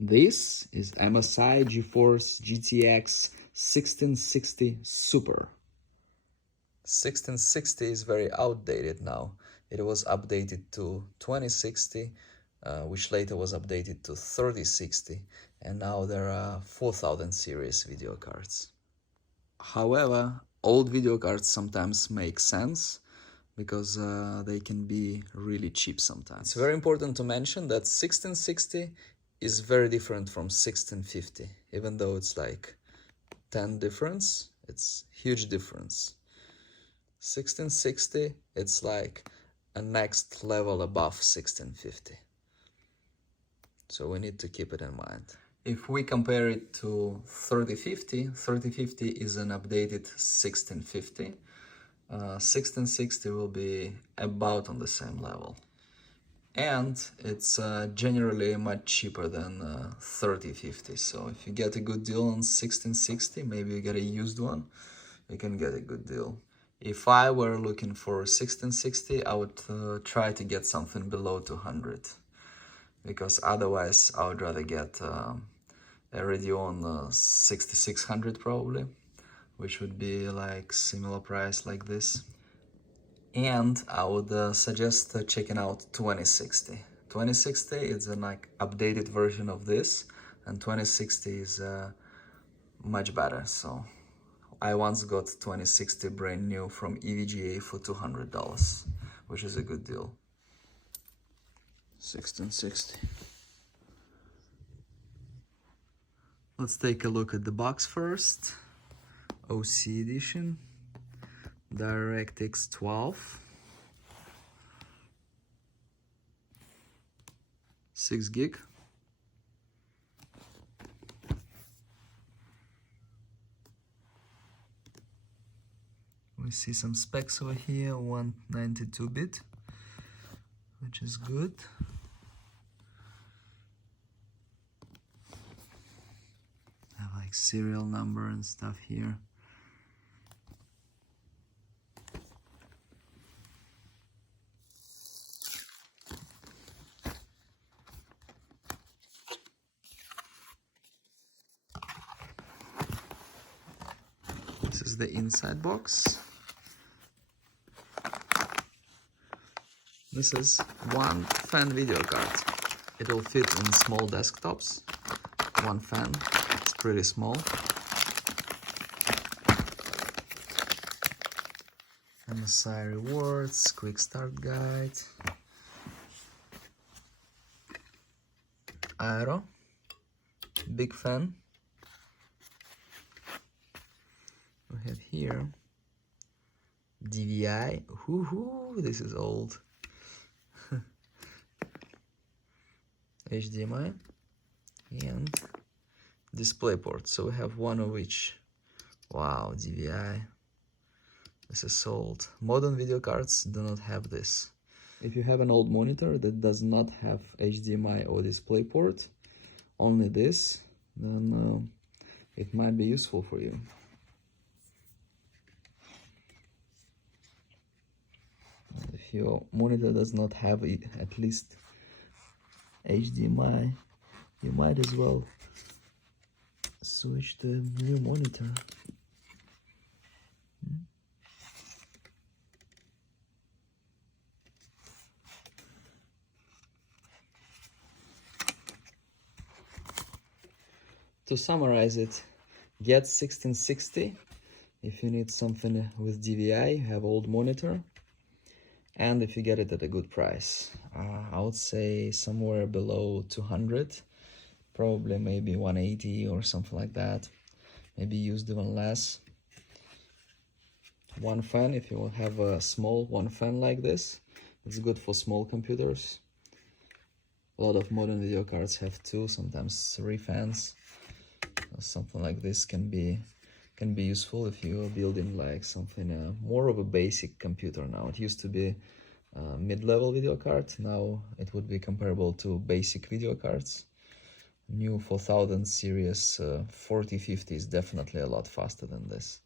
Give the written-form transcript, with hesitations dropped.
This is MSI GeForce GTX 1660 Super. 1660 is very outdated now. It was updated to 2060, which later was updated to 3060, and now there are 4000 series video cards. However, old video cards sometimes make sense because they can be really cheap sometimes. It's very important to mention that 1660 is very different from 1650. Even though it's like 10 difference, it's huge difference. 1660, it's like a next level above 1650. So we need to keep it in mind. If we compare it to 3050, 3050 is an updated 1650. 1660 will be about on the same level. And it's generally much cheaper than 3050. So if you get a good deal on 1660, maybe you get a used one, you can get a good deal. If I were looking for 1660, I would try to get something below 200. Because otherwise I would rather get a Radeon 6600 probably, which would be like similar price like this. And I would suggest checking out 2060. 2060 is a like updated version of this, and 2060 is much better. So I once got 2060 brand new from EVGA for $200, which is a good deal. 1660. Let's take a look at the box first. OC edition, DirectX 12, 6 gig. We see some specs over here, 192-bit, which is good. I have like serial number and stuff here. This is the inside box. This is one fan video card. It will fit in small desktops. One fan, it's pretty small. MSI rewards, quick start guide. Aero, big fan. We have here DVI. Woohoo! This is old. HDMI and DisplayPort. So we have one of each. Wow, DVI. This is sold. Modern video cards do not have this. If you have an old monitor that does not have HDMI or DisplayPort, only this, then it might be useful for you. If your monitor does not have it, at least HDMI, you might as well switch to a new monitor. To summarize it, get 1660 if you need something with DVI, you have old monitor, and if you get it at a good price. I would say somewhere below 200, probably maybe 180 or something like that, maybe used even less. One fan, if you will have a small one fan like this, it's good for small computers. A lot of modern video cards have two, sometimes three fans. Something like this can be useful if you are building like something more of a basic computer now. It used to be mid-level video card, now it would be comparable to basic video cards. New 4000 series 4050 is definitely a lot faster than this.